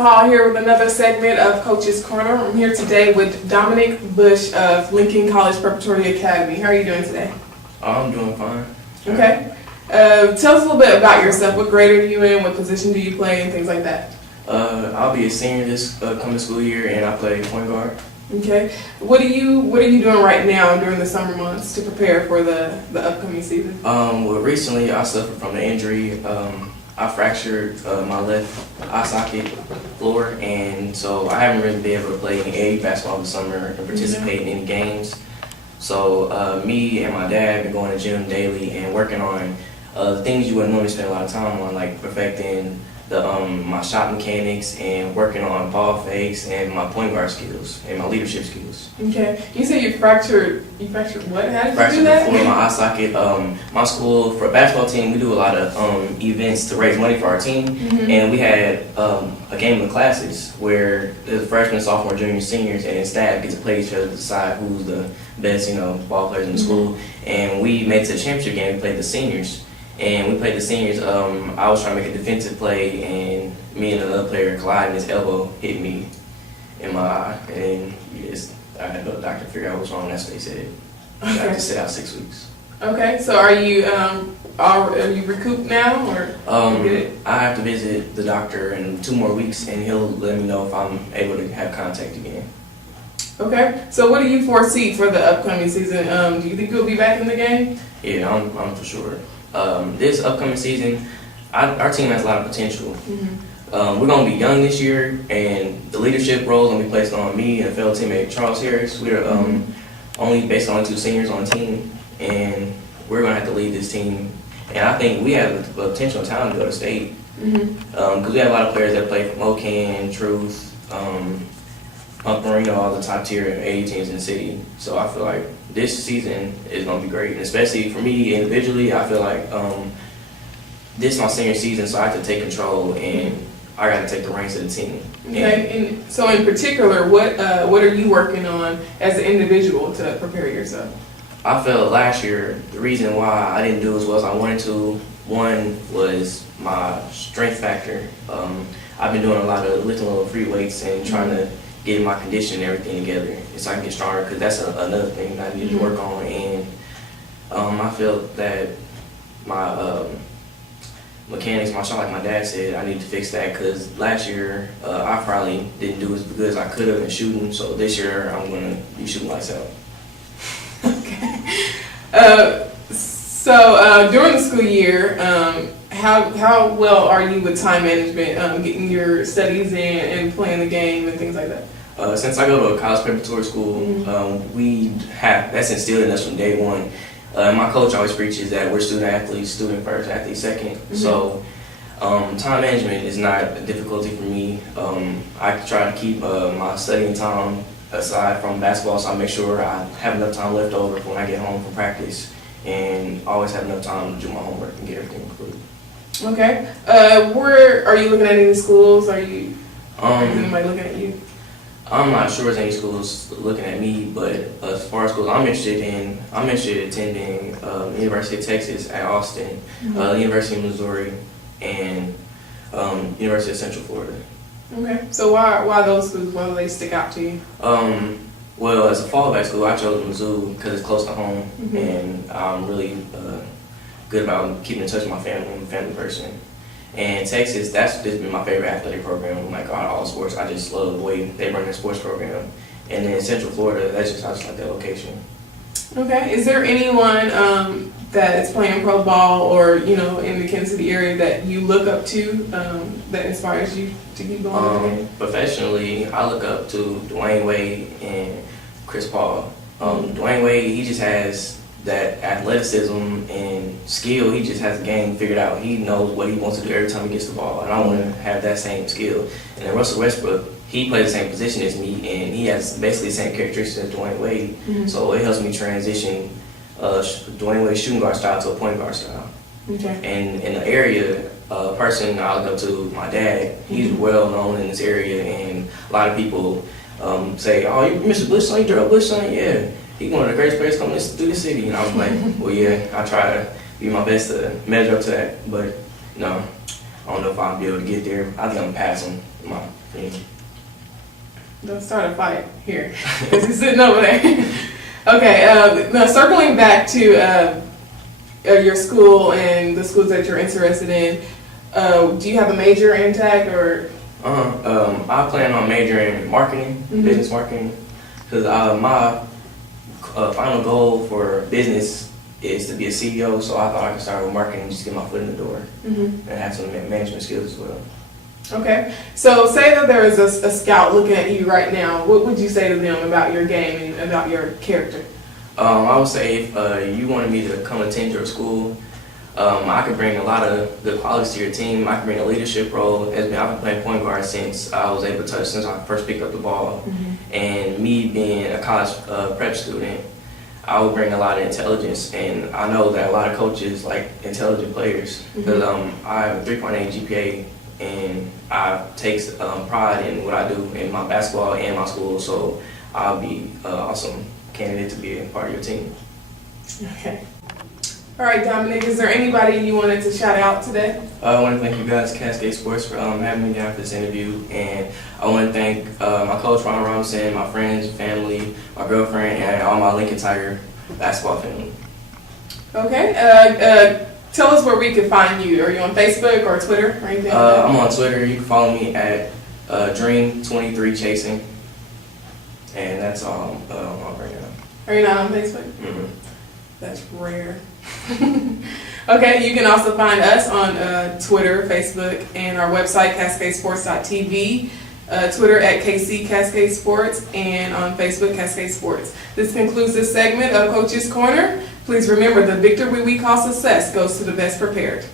Hall here with another segment of Coach's Corner. I'm here today with Domenic Bush of Lincoln College Preparatory Academy. How are you doing today? I'm doing fine. Okay. Tell us a little bit about yourself. What grade are you in? What position do you play? And things like that. I'll be a senior this coming school year, and I play point guard. Okay. What are you doing right now during the summer months to prepare for the upcoming season? Well, recently I suffered from an injury. I fractured my left eye socket floor, and so I haven't really been able to play any basketball this summer and participate in any games. So me and my dad have been going to the gym daily and working on things you wouldn't normally spend a lot of time on, like perfecting my shot mechanics and working on ball fakes and my point guard skills and my leadership skills. Okay. You said you fractured what? How did you Fractured do that? the floor of my eye socket. My school, for a basketball team, we do a lot of events to raise money for our team. And we had a game of classes where the freshmen, sophomore, junior, seniors, and staff get to play each other to decide who's the best, ball players in the school. And we made it to the championship game. We played the seniors. And we played the seniors. I was trying to make a defensive play, and me and another player collided, and his elbow hit me in my eye. And I had to go to the doctor to figure out what's wrong. That's what they said. I had to sit out 6 weeks. Okay, so are you recouped now, or I have to visit the doctor in 2 more weeks, and he'll let me know if I'm able to have contact again. Okay, so what do you foresee for the upcoming season? Do you think you'll be back in the game? Yeah, I'm for sure. This upcoming season, our team has a lot of potential. We're going to be young this year, and the leadership role is going to be placed on me and a fellow teammate, Charles Harris. We're only 2 seniors on the team, and we're going to have to lead this team. And I think we have the potential talent to go to state, because we have a lot of players that play from Okan, Truth, Marino, all the top tier 80 teams in the city. So I feel like this season is going to be great, and especially for me individually. I feel like this is my senior season, so I have to take control, and I got to take the reins of the team. Okay, and so in particular, what are you working on as an individual to prepare yourself? I felt last year the reason why I didn't do as well as I wanted to. One was my strength factor. I've been doing a lot of lifting little free weights and trying to get my condition and everything together, and so I can get stronger, because that's another thing that I need to work on. And I felt that my mechanics, my shot, like my dad said, I need to fix that, because last year I probably didn't do as good as I could have in shooting. So this year I'm going to be shooting lights out. Okay. So during the school year, how well are you with time management, getting your studies in and playing the game and things like that? Since I go to a college preparatory school, that's instilled in us from day one. My coach always preaches that we're student athletes, student first, athlete second. So time management is not a difficulty for me. I try to keep my studying time aside from basketball, so I make sure I have enough time left over for when I get home from practice, and always have enough time to do my homework and get everything completed. Okay. Where are you looking at? Any schools? Are you? Is anybody looking at you? I'm not sure if any schools looking at me, but as far as schools I'm interested in attending University of Texas at Austin, University of Missouri, and University of Central Florida. Okay. So why those schools? Why do they stick out to you? Well, as a fallback school, I chose Mizzou because it's close to home, and I'm really good about keeping in touch with my family. I'm a family person. And Texas, that's just been my favorite athletic program. Like all sports, I just love the way they run their sports program. And then Central Florida, I just like that location. Okay. Is there anyone that is playing pro ball or in the Kansas City area that you look up to that inspires you to keep going? Professionally, I look up to Dwayne Wade and Chris Paul. Dwayne Wade, he just has that athleticism and skill. He just has the game figured out. He knows what he wants to do every time he gets the ball, and I want to have that same skill. And then Russell Westbrook, he plays the same position as me, and he has basically the same characteristics as Dwayne Wade. So it helps me transition Dwayne Wade's shooting guard style to a point guard style. Okay. And in the area, person I look up to, my dad. He's well known in this area, and a lot of people say, "Oh, you Mr. Bush son, you Daryl Bush son, yeah." He's one of the greatest players coming through the city. And I was like, well, yeah, I try to do my best to measure up to that. But, no, I don't know if I'll be able to get there. I think I'm going to pass him. my opinion. Don't start a fight here, because he's sitting over there. Okay, now circling back to your school and the schools that you're interested in, do you have a major intact or? I plan on majoring in marketing, business marketing, because my final goal for business is to be a CEO. So I thought I could start with marketing, just get my foot in the door, and have some management skills as well. Okay, so say that there is a scout looking at you right now. What would you say to them about your game and about your character? I would say if you wanted me to come attend your school, I could bring a lot of good qualities to your team. I could bring a leadership role. I've been playing point guard since I was able to touch, since I first picked up the ball. And me being a college prep student, I would bring a lot of intelligence. And I know that a lot of coaches like intelligent players, because I have a 3.8 GPA. And I take pride in what I do in my basketball and my school, so I'll be an awesome candidate to be a part of your team. Okay. All right, Dominic, is there anybody you wanted to shout out today? I want to thank you guys, Cascade Sports, for having me down for this interview. And I want to thank my coach, Ron Robinson, my friends, family, my girlfriend, and all my Lincoln Tiger basketball family. Okay. Tell us where we can find you. Are you on Facebook or Twitter or anything? I'm on Twitter. You can follow me at Dream23Chasing. And that's all I'm on right now. Are you not on Facebook? That's rare. Okay, you can also find us on Twitter, Facebook, and our website, CascadeSports.tv. Twitter at KC Cascade Sports, and on Facebook, Cascade Sports. This concludes this segment of Coach's Corner. Please remember, the victory we call success goes to the best prepared.